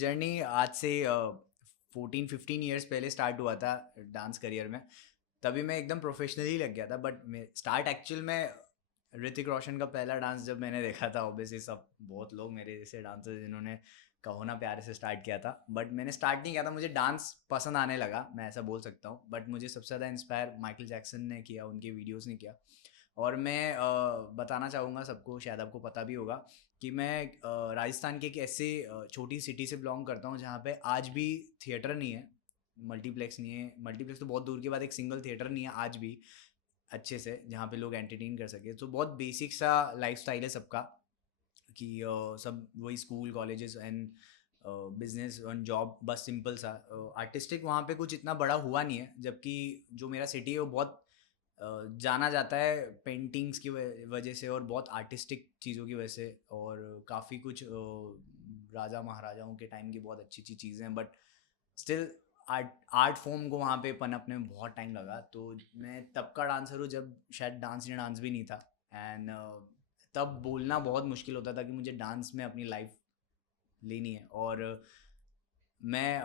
Journey आज से 14-15 years पहले स्टार्ट हुआ था डांस करियर में। तभी मैं एकदम प्रोफेशनली लग गया था, बट स्टार्ट एक्चुअल में ऋतिक रोशन का पहला डांस जब मैंने देखा था, ऑब्वियसली सब बहुत लोग मेरे जैसे डांसर जिन्होंने कहो ना प्यारे से स्टार्ट किया था, बट मैंने स्टार्ट नहीं किया था। मुझे डांस पसंद आने लगा, मैं ऐसा बोल सकता हूँ। बट मुझे सबसे ज़्यादा इंस्पायर माइकल जैक्सन ने किया, उनके वीडियोस ने किया। और मैं बताना चाहूँगा सबको, शायद आपको पता भी होगा कि मैं राजस्थान के एक ऐसे छोटी सिटी से बिलोंग करता हूँ जहाँ पे आज भी थिएटर नहीं है, मल्टीप्लेक्स नहीं है। मल्टीप्लेक्स तो बहुत दूर की बात, एक सिंगल थिएटर नहीं है आज भी अच्छे से जहाँ पे लोग एंटरटेन कर सके। तो बहुत बेसिक सा लाइफ स्टाइल है सबका कि सब वही स्कूल कॉलेजेस एंड बिजनेस और जॉब, बस सिंपल सा। आर्टिस्टिक वहाँ पे कुछ इतना बड़ा हुआ नहीं है, जबकि जो मेरा सिटी है वो बहुत जाना जाता है पेंटिंग्स की वजह से और बहुत आर्टिस्टिक चीज़ों की वजह से। और काफ़ी कुछ राजा महाराजाओं के टाइम की बहुत अच्छी अच्छी चीज़ें हैं, but still art art form को वहाँ पे पनपने में बहुत टाइम लगा। तो मैं तब का डांसर हूँ जब शायद डांस या डांस भी नहीं था। एंड तब बोलना बहुत मुश्किल होता था कि मुझे डांस में अपनी लाइफ लेनी है। और मैं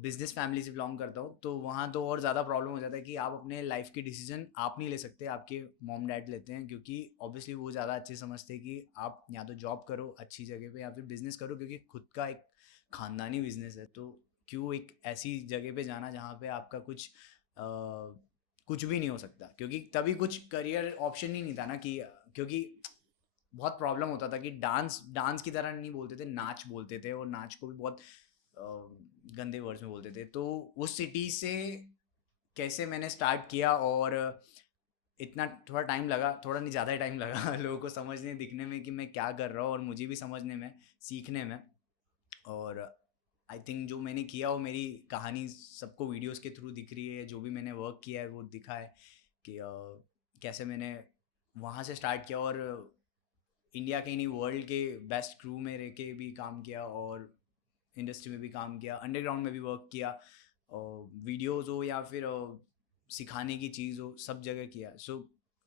बिजनेस फैमिली से बिलोंग करता हूँ, तो वहाँ तो और ज़्यादा प्रॉब्लम हो जाता है कि आप अपने लाइफ के डिसीजन आप नहीं ले सकते, आपके मॉम डैड लेते हैं, क्योंकि ऑब्वियसली वो ज़्यादा अच्छे समझते हैं कि आप या तो जॉब करो अच्छी जगह पे या फिर बिजनेस करो, क्योंकि खुद का एक खानदानी बिजनेस है। तो क्यों एक ऐसी जगह पे जाना जहाँ पे आपका कुछ भी नहीं हो सकता, क्योंकि तभी कुछ करियर ऑप्शन ही नहीं था ना कि, क्योंकि बहुत प्रॉब्लम होता था कि डांस डांस की तरह नहीं बोलते थे, नाच बोलते थे, और नाच को भी बहुत अ, गंदे वर्ड्स में बोलते थे। तो उस सिटी से कैसे मैंने स्टार्ट किया, और इतना थोड़ा टाइम लगा, थोड़ा नहीं ज़्यादा ही टाइम लगा लोगों को समझने दिखने में कि मैं क्या कर रहा हूँ, और मुझे भी समझने में, सीखने में। और आई थिंक जो मैंने किया वो मेरी कहानी सबको वीडियोस के थ्रू दिख रही है, जो भी मैंने वर्क किया है वो दिखा है कि कैसे मैंने वहाँ से स्टार्ट किया, और इंडिया के नहीं वर्ल्ड के बेस्ट क्रू में रह के भी काम किया, और इंडस्ट्री में भी काम किया, अंडरग्राउंड में भी वर्क किया, और वीडियोज़ हो या फिर सिखाने की चीज़ हो, सब जगह किया। सो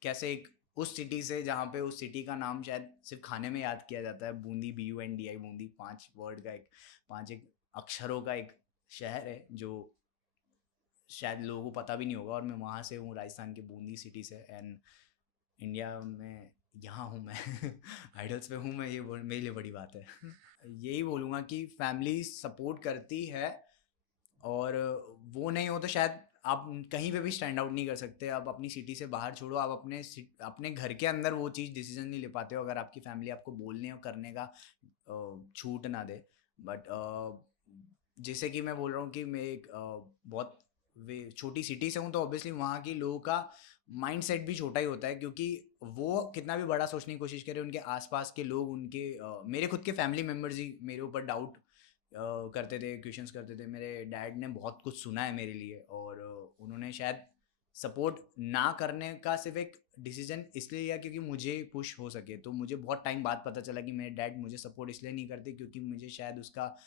कैसे एक उस सिटी से, जहाँ पे उस सिटी का नाम शायद सिर्फ खाने में याद किया जाता है, बूंदी, BUNDI, बूंदी 5 वर्ड का एक, 5 एक अक्षरों का एक शहर है, जो शायद लोगों को पता भी नहीं होगा। और मैं वहाँ से हूँ, राजस्थान के बूंदी सिटी से। एंड इंडिया में यहाँ हूँ मैं आइडल्स पे हूँ मैं, ये मेरे लिए बड़ी बात है यही बोलूँगा कि फैमिली सपोर्ट करती है, और वो नहीं हो तो शायद आप कहीं पे भी स्टैंड आउट नहीं कर सकते। आप अपनी सिटी से बाहर छोड़ो, आप अपने घर के अंदर वो चीज़ डिसीजन नहीं ले पाते हो, अगर आपकी फैमिली आपको बोलने और करने का छूट ना दे। बट जैसे कि मैं बोल रहा हूँ कि मैं एक बहुत वे छोटी सिटी से हूँ, तो ऑब्वियसली वहाँ के लोगों का माइंड सेट भी छोटा ही होता है, क्योंकि वो कितना भी बड़ा सोचने की कोशिश करें, उनके आसपास के लोग, उनके मेरे खुद के फैमिली मेम्बर्स ही मेरे ऊपर डाउट करते थे, क्वेश्चंस करते थे। मेरे डैड ने बहुत कुछ सुना है मेरे लिए, और उन्होंने शायद सपोर्ट ना करने का सिर्फ एक डिसीजन इसलिए लिया क्योंकि मुझे पुश हो सके। तो मुझे बहुत टाइम बाद पता चला कि मेरे डैड मुझे सपोर्ट इसलिए नहीं करते क्योंकि मुझे शायद उसका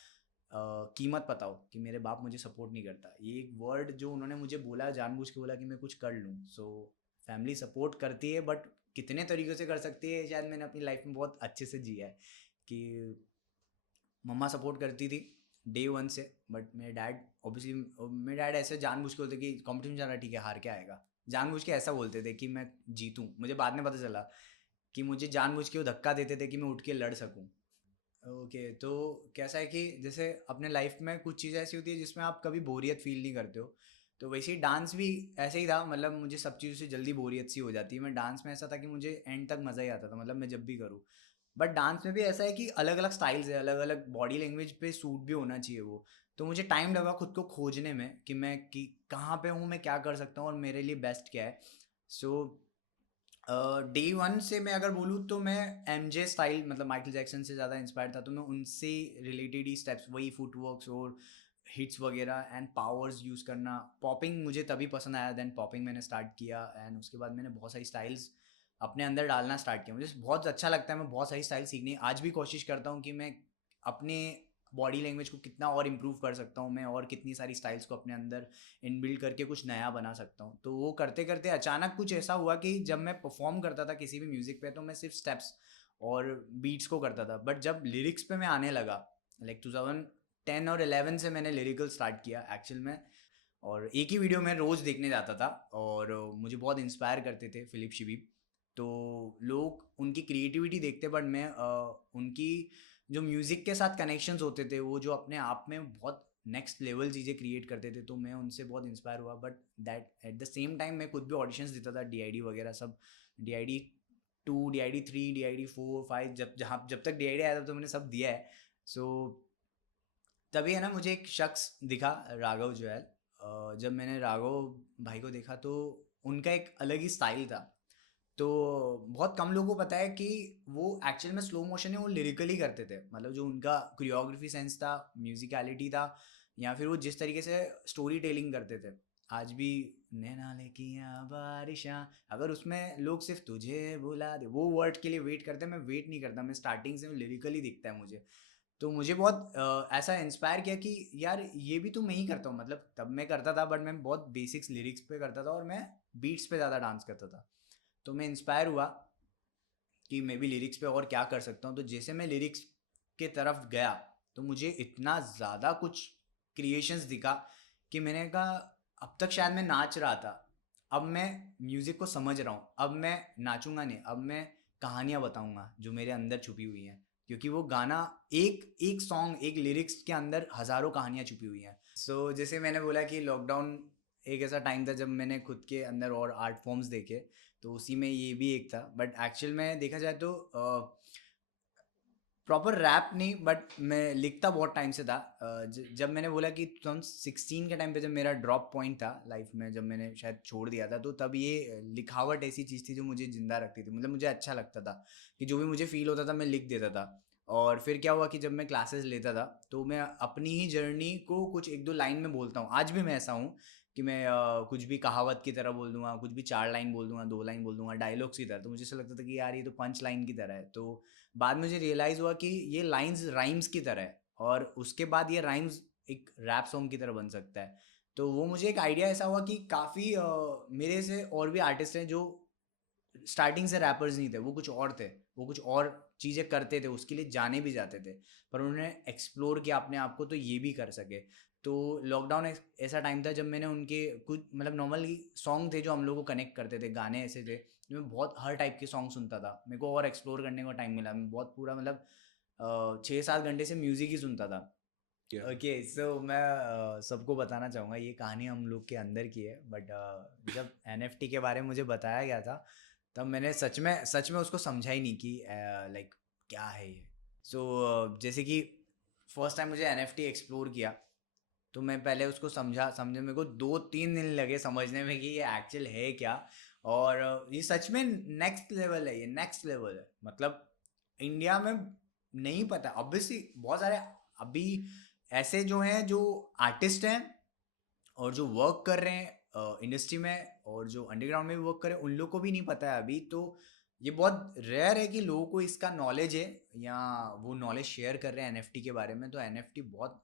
कीमत पता हो, कि मेरे बाप मुझे सपोर्ट नहीं करता। ये एक वर्ड जो उन्होंने मुझे बोला, जानबूझ के बोला कि मैं कुछ कर लूँ। सो फैमिली सपोर्ट करती है, बट कितने तरीक़ों से कर सकती है, शायद मैंने अपनी लाइफ में बहुत अच्छे से जिया है। कि मम्मा सपोर्ट करती थी डे वन से, बट मेरे डैड ऑब्वियसली, मेरे डैड ऐसे जानबूझ के बोलते कि कंपटीशन चल रहा है, ठीक है, हार के आएगा। जानबूझ के ऐसा बोलते थे कि मैं जीतूं। मुझे बाद में पता चला कि मुझे जानबूझ के वो धक्का देते थे कि मैं उठ के लड़ सकूं। ओके, तो कैसा है कि जैसे अपने लाइफ में कुछ चीज़ें ऐसी होती है जिसमें आप कभी बोरियत फील नहीं करते हो। तो वैसे ही डांस भी ऐसे ही था, मतलब मुझे सब चीज़ों से जल्दी बोरियत सी हो जाती है। मैं डांस में ऐसा था कि मुझे एंड तक मज़ा ही आता था, मतलब मैं जब भी करूँ। बट डांस में भी ऐसा है कि अलग अलग स्टाइल्स है, अलग अलग बॉडी लैंग्वेज पे सूट भी होना चाहिए वो। तो मुझे टाइम लगा खुद को खोजने में कि मैं कि कहाँ पे हूँ, मैं क्या कर सकता हूँ और मेरे लिए बेस्ट क्या है। सो डे वन से मैं अगर बोलूँ तो मैं MJ स्टाइल, मतलब माइकल जैक्सन से ज़्यादा इंस्पायर्ड था, तो मैं उनसे रिलेटेड ही स्टेप्स, वही फुटवर्क्स और हिट्स वगैरह एंड पावर्स यूज़ करना। पॉपिंग मुझे तभी पसंद आया, देन पॉपिंग मैंने स्टार्ट किया, एंड उसके बाद मैंने बहुत सारी स्टाइल्स अपने अंदर डालना स्टार्ट किया। मुझे बहुत अच्छा लगता है, मैं बहुत सारी स्टाइल सीखनी, आज भी कोशिश करता हूँ कि मैं अपने बॉडी लैंग्वेज को कितना और इम्प्रूव कर सकता हूँ मैं, और कितनी सारी स्टाइल्स को अपने अंदर इनबिल्ड करके कुछ नया बना सकता हूँ। तो वो करते करते अचानक कुछ ऐसा हुआ कि जब मैं परफॉर्म करता था किसी भी म्यूज़िक पे, तो मैं सिर्फ स्टेप्स और बीट्स को करता था, बट जब लिरिक्स पे मैं आने लगा, लाइक 10 और 11 से मैंने लिरिकल स्टार्ट किया एक्चुअल में, और एक ही वीडियो मैं रोज़ देखने जाता था, और मुझे बहुत इंस्पायर करते थे फिलिप शिबीब। तो लोग उनकी क्रिएटिविटी देखते, बट मैं उनकी जो म्यूज़िक के साथ कनेक्शंस होते थे, वो जो अपने आप में बहुत नेक्स्ट लेवल चीज़ें क्रिएट करते थे, तो मैं उनसे बहुत इंस्पायर हुआ। But that at the same time मैं खुद भी ऑडिशंस देता था, DID वगैरह सब, DID 2, DID 3, DID 4, 5, जब तक DID आया था तो मैंने सब दिया है। सो तभी है ना, मुझे एक शख्स दिखा, राघव जोयल। जब मैंने राघव भाई को देखा तो उनका एक अलग ही स्टाइल था। तो बहुत कम लोगों को पता है कि वो एक्चुअल में स्लो मोशन है वो लिरिकली करते थे, मतलब जो उनका कोरियोग्राफी सेंस था, म्यूजिकलिटी था, या फिर वो जिस तरीके से स्टोरी टेलिंग करते थे। आज भी नैना लेकिया बारिशां, अगर उसमें लोग सिर्फ तुझे बुला दे वो वर्ड के लिए वेट करते हैं, मैं वेट नहीं करता, मैं स्टार्टिंग से लिरिकली दिखता है मुझे। तो मुझे बहुत ऐसा इंस्पायर किया कि यार ये भी तो मैं ही करता हूँ, मतलब तब मैं करता था बट मैं बहुत बेसिक्स लिरिक्स पे करता था, और मैं बीट्स पे ज़्यादा डांस करता था। तो मैं इंस्पायर हुआ कि मैं भी लिरिक्स पे और क्या कर सकता हूँ। तो जैसे मैं लिरिक्स के तरफ गया तो मुझे इतना ज़्यादा कुछ क्रिएशंस दिखा कि मैंने कहा अब तक शायद मैं नाच रहा था, अब मैं म्यूज़िक को समझ रहा हूँ, अब मैं नाचूंगा नहीं, अब मैं कहानियाँ बताऊंगा जो मेरे अंदर छुपी हुई हैं। क्योंकि वो गाना, एक एक सॉन्ग, एक लिरिक्स के अंदर हज़ारों कहानियाँ छुपी हुई हैं। सो जैसे मैंने बोला कि लॉकडाउन एक ऐसा टाइम था जब मैंने खुद के अंदर और आर्ट फॉर्म्स देखे, तो उसी में ये भी एक था। बट एक्चुअल में देखा जाए तो प्रॉपर रैप नहीं, बट मैं लिखता बहुत टाइम से था। जब मैंने बोला कि 2016 के टाइम पे जब मेरा ड्रॉप पॉइंट था लाइफ में, जब मैंने शायद छोड़ दिया था, तो तब ये लिखावट ऐसी चीज़ थी जो मुझे ज़िंदा रखती थी, मतलब मुझे अच्छा लगता था कि जो भी मुझे फील होता था मैं लिख देता था। और फिर क्या हुआ कि जब मैं क्लासेस लेता था तो मैं अपनी ही जर्नी को कुछ एक दो लाइन में बोलता हूँ। आज भी मैं ऐसा हूँ कि मैं कुछ भी कहावत की तरह बोल दूंगा, कुछ भी 4 लाइन बोल दूंगा, 2 लाइन बोल दूंगा, डायलॉग्स की तरह। तो मुझे ऐसा लगता था कि यार ये तो पंच लाइन की तरह है। तो बाद में मुझे रियलाइज़ हुआ कि ये लाइंस राइम्स की तरह है, और उसके बाद ये राइम्स एक रैप सॉन्ग की तरह बन सकता है। तो वो मुझे एक आइडिया ऐसा हुआ कि काफ़ी मेरे से और भी आर्टिस्ट हैं जो स्टार्टिंग से रैपर्स नहीं थे, वो कुछ और थे, वो कुछ और चीज़ें करते थे, उसके लिए जाने भी जाते थे, पर उन्होंने एक्सप्लोर किया अपने आप को तो ये भी कर सके। तो लॉकडाउन ऐसा टाइम था जब मैंने उनके कुछ, मतलब नॉर्मली सॉन्ग थे जो हम लोग को कनेक्ट करते थे, गाने ऐसे थे जो मैं बहुत हर टाइप के सॉन्ग सुनता था, मेरे को और एक्सप्लोर करने का टाइम मिला, मैं बहुत पूरा मतलब 6-7 घंटे से म्यूज़िक ही सुनता था। ओके, सो मैं सबको बताना चाहूँगा ये कहानी हम लोग के अंदर की है, बट जब NFT के बारे में मुझे बताया गया था तब मैंने सच में उसको समझा ही नहीं कि लाइक क्या है ये। सो जैसे कि फर्स्ट टाइम मुझे NFT एक्सप्लोर किया, तो मैं पहले उसको समझे मेरे को 2-3 दिन लगे समझने में कि ये एक्चुअल है क्या। और ये सच में नेक्स्ट लेवल है, ये नेक्स्ट लेवल है, मतलब इंडिया में नहीं पता ऑब्वियसली। बहुत सारे अभी ऐसे जो हैं जो आर्टिस्ट हैं और जो वर्क कर रहे हैं इंडस्ट्री में, और जो अंडरग्राउंड में भी वर्क कर रहे हैं, उन लोग को भी नहीं पता है अभी। तो ये बहुत रेयर है कि लोगों को इसका नॉलेज है या वो नॉलेज शेयर कर रहे हैं NFT के बारे में। तो NFT बहुत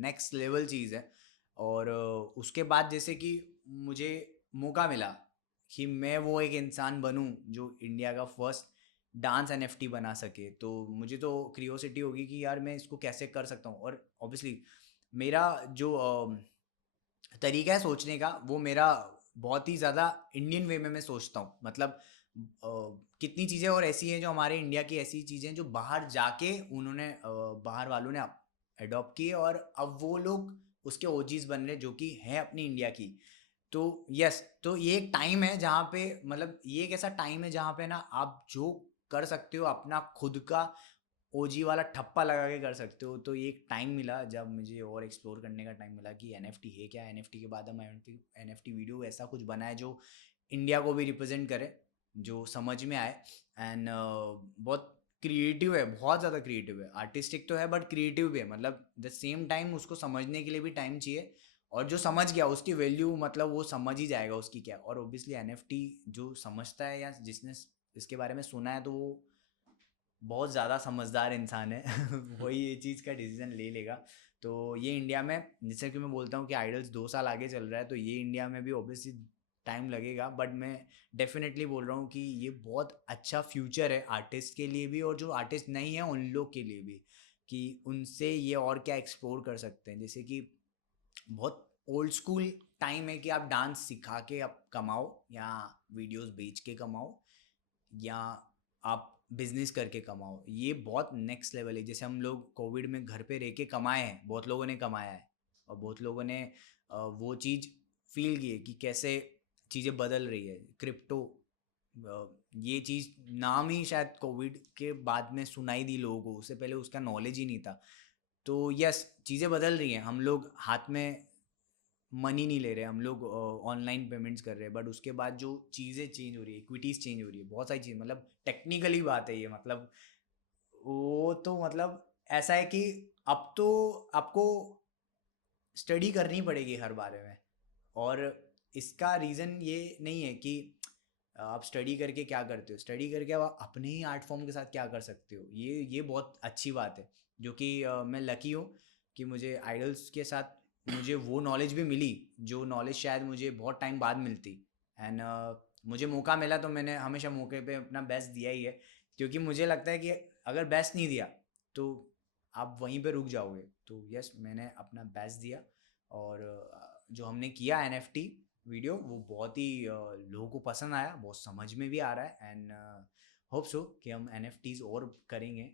नेक्स्ट लेवल चीज़ है। और उसके बाद जैसे कि मुझे मौका मिला कि मैं वो एक इंसान बनूं जो इंडिया का फर्स्ट डांस NFT बना सके, तो मुझे तो क्रियोसिटी होगी कि यार मैं इसको कैसे कर सकता हूँ। और ऑब्वियसली मेरा जो तरीका है सोचने का, वो मेरा बहुत ही ज़्यादा इंडियन वे में मैं सोचता हूँ। मतलब कितनी चीज़ें और ऐसी हैं जो हमारे इंडिया की ऐसी चीज़ें हैं जो बाहर जाके उन्होंने बाहर वालों ने अडॉप्ट किए, और अब वो लोग उसके ओजीज बन रहे जो कि हैं अपनी इंडिया की। तो यस, तो ये एक टाइम है जहाँ पे, मतलब ये एक ऐसा टाइम है जहाँ पे ना आप जो कर सकते हो अपना खुद का ओजी वाला ठप्पा लगा के कर सकते हो। तो ये एक टाइम मिला जब मुझे और एक्सप्लोर करने का टाइम मिला कि NFT है क्या। NFT के बाद हम NFT वीडियो ऐसा कुछ बनाए जो इंडिया को भी रिप्रेजेंट करे, जो समझ में आए। एंड बहुत क्रिएटिव है, बहुत ज़्यादा क्रिएटिव है, आर्टिस्टिक तो है बट क्रिएटिव भी है, मतलब द सेम टाइम उसको समझने के लिए भी टाइम चाहिए। और जो समझ गया उसकी वैल्यू, मतलब वो समझ ही जाएगा उसकी क्या। और ओबियसली NFT जो समझता है या जिसने इसके बारे में सुना है तो वो बहुत ज़्यादा समझदार इंसान है वही ये चीज़ का डिसीजन ले लेगा। तो ये इंडिया में, जैसे कि मैं बोलता हूँ कि आइडल्स 2 साल आगे चल रहा है, तो ये इंडिया में भी ऑब्वियसली टाइम लगेगा, बट मैं डेफिनेटली बोल रहा हूँ कि ये बहुत अच्छा फ्यूचर है आर्टिस्ट के लिए भी, और जो आर्टिस्ट नहीं है उन लोग के लिए भी, कि उनसे ये और क्या एक्सप्लोर कर सकते हैं। जैसे कि बहुत ओल्ड स्कूल टाइम है कि आप डांस सिखा के आप कमाओ, या वीडियोस बेच के कमाओ, या आप बिजनेस करके कमाओ। ये बहुत नेक्स्ट लेवल है। जैसे हम लोग कोविड में घर पे रह के कमाए हैं, बहुत लोगों ने कमाया है, और बहुत लोगों ने वो चीज़ फील की है कि कैसे चीज़ें बदल रही है। क्रिप्टो, ये चीज़ नाम ही शायद कोविड के बाद में सुनाई दी लोगों को, उससे पहले उसका नॉलेज ही नहीं था। तो यस, चीज़ें बदल रही हैं। हम लोग हाथ में मनी नहीं ले रहे, हम लोग ऑनलाइन पेमेंट्स कर रहे हैं, बट उसके बाद जो चीज़ें चेंज हो रही है, इक्विटीज़ चेंज हो रही है, बहुत सारी चीज़, मतलब टेक्निकली बात है ये, मतलब वो तो मतलब ऐसा है कि अब तो आपको स्टडी करनी पड़ेगी हर बारे में। और इसका रीज़न ये नहीं है कि आप स्टडी करके क्या करते हो, स्टडी करके आप अपने ही आर्ट फॉर्म के साथ क्या कर सकते हो। ये बहुत अच्छी बात है, जो कि मैं लकी हूँ कि मुझे आइडल्स के साथ मुझे वो नॉलेज भी मिली, जो नॉलेज शायद मुझे बहुत टाइम बाद मिलती। एंड मुझे मौका मिला तो मैंने हमेशा मौके पे अपना बेस्ट दिया ही है, क्योंकि मुझे लगता है कि अगर बेस्ट नहीं दिया तो आप वहीं पे रुक जाओगे। तो यस, मैंने अपना बेस्ट दिया, और जो हमने किया NFT वीडियो, वो बहुत ही लोगों को पसंद आया, बहुत समझ में भी आ रहा है। एंड होप सो कि हम NFTs और करेंगे